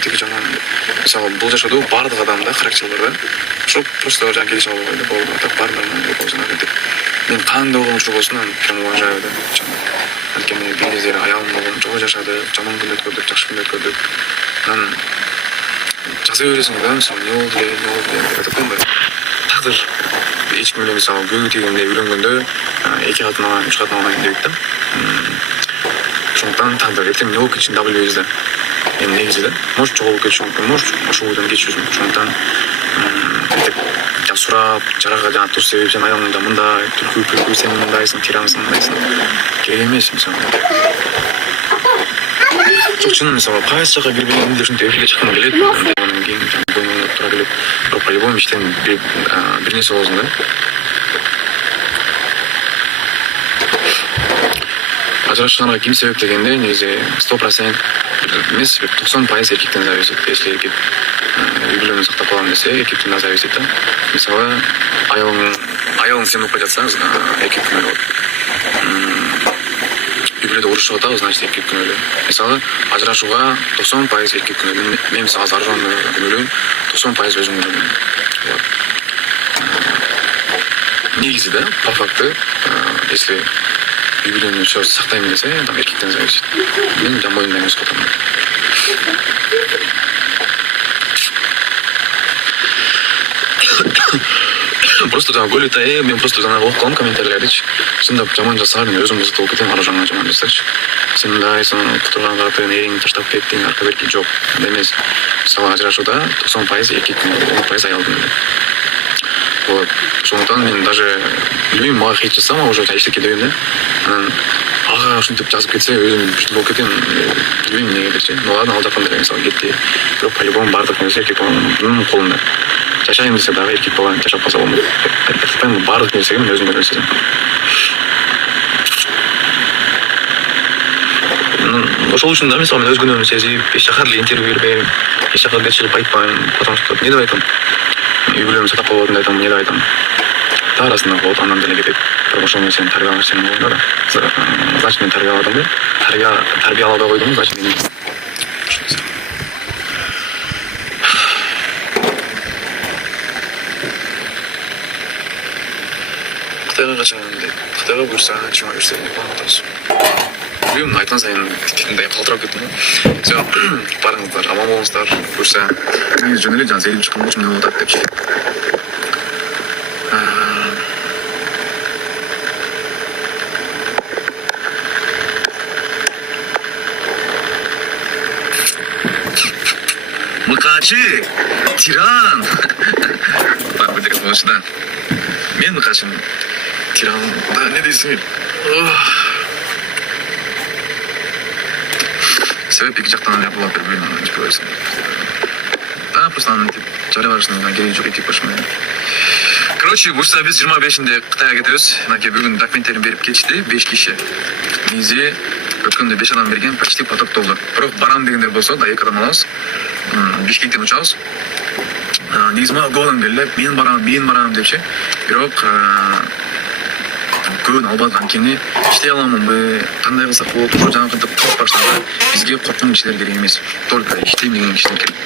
тиги жаман. Мисалы бул жашоодо бардык адамда характер бар да. Ошо просто жаңы келише албайды. Болду, так бар деп болсун деп. Мен кандай болмушу болсун, кем уважаю да. Анткени бир кездери аялым болгон жолу жашады, жаман күн өткөрдүк, жакшы күн өткөрдүк. Анан жасай бересиң да, мисалы не болду деп айтып койбойм. Тагдыр эч ким эле мисалы күйөө тийгенде үйлөнгөндө эки катын алган, үч катын алган дейт да. Ошондуктан тагдыр эртең эмне болуп кетишин да билбейбиз да. Эми негизи да, может чогулуп кетиши мүмкүн, может ошол бойдон кечиши мүмкүн. Ошондуктан сурап, жарага жаңа туз себеп сен аялыңда мындай, түлкү сен мындайсың, тирамсың, мындайсың. Керек эмес мисалы. Жок, чын мисалы кайсы жака кирбегенде деп ушинтип эфирге чыккым келет. Андан кийин бойдон тура келип, бирок по-любому иштен бир нерсе болсун да. Ажырашканга ким себеп дегенде негизи 100% эмес, 90% эркектен зависит. Если эркек үй бүлөнү сактап калам десе, эркектен да зависит да. Мисалы аялың сен болуп жатса, эркек күнөөлүү болот. Үй бүлөдө урушуп атабыз, значит эркек күнөөлүү. Мисалы ажырашууга 90% эркек күнөөлүү. Мен мисалы ажырашууга күнөөлүүм, 90% өзүм күнөөлүүм. Негизи да, по факту, если үй бүлөнү все сактайм десе, эркектен зависит. Мен жамойымда эмес кылам. Просто жаңа көлөтө, мен просто жаңа окуп калдым комментарийлердичи. Чындап жаман жасаа, мен өзүм кызык болуп кетем, ары жаңа жаман жасачы. Сен мындайсың, кутурган катын, эриңди таштап кеттиң, арка берки жок. Андай эмес. Мисалы ажырашууда 90% эркектин, 10% аялдын. Вот. Ошондуктан мен даже билбейм, мага хейт жасама, уже эчтеке дебейм да. Анан ага ушинтип жазып кетсе, өзүм ушинтип болуп кетем, билбейм эмнеге депчи. Ну ладно, ал жактан деле мисалы кетти. Бирок по-любому бардык нерсе эркек баланын колунда. Жашайм десе дагы эркек бала жашап калса болмойт. Айтпайм, бардык нерсеге мен өзүм көрөсүм. Ошол үчүн да мисалы мен өз күнөөмдү сезип, эч жака эле интервью бербейм, эч жака бет чыгып айтпайм, потому что эмне деп айтам? Үй бүлөмдү сактап калып атам деп айтам, эмне деп айтам? Та арасында болот, андан деле кетет. Бирок ошол нерсени тарбиялаш сенин колуңда да. Значит мен тарбияладым да. Тарбиялабай койдум, значит мен Кытайга качан, Кытайга буюрса, 21 деп атабыз. Билбейм, айткан сайын мындай калтырап кеттим да. Все, барыңыздар, аман болуңуздар. Буюрса, негизи жөн эле жаңы зелим чыккан болчу, эмне болуп атат депчи. Мыкачы, тиран. Бар бир деген болчу да. Мен мыкачым, тиран. Да, эмне дейсиң? Себеп эки жактан эле болот, билбейм, анан көрөсүң. Да, просто анын жарыя барышына кереги жок эки башым. Короче, буюрса биз 25-inde Кытайга кетебиз. Мынакей бүгүн документтерин берип кетишти 5 киши. Негизи өткөндө 5 адам берген, почти поток толду. Бирок барам дегендер болсо, да 2 адам алабыз. Бишкектен учабыз. Негизи мага көп адам келди, мен барам депчи. Бирок көбүн албадык, анткени иштей аламынбы, кандай кылсак болот, ошо жаңы кылып барышты. Бизге корккон кишилер керек эмес, только иштейм деген кишилер керек.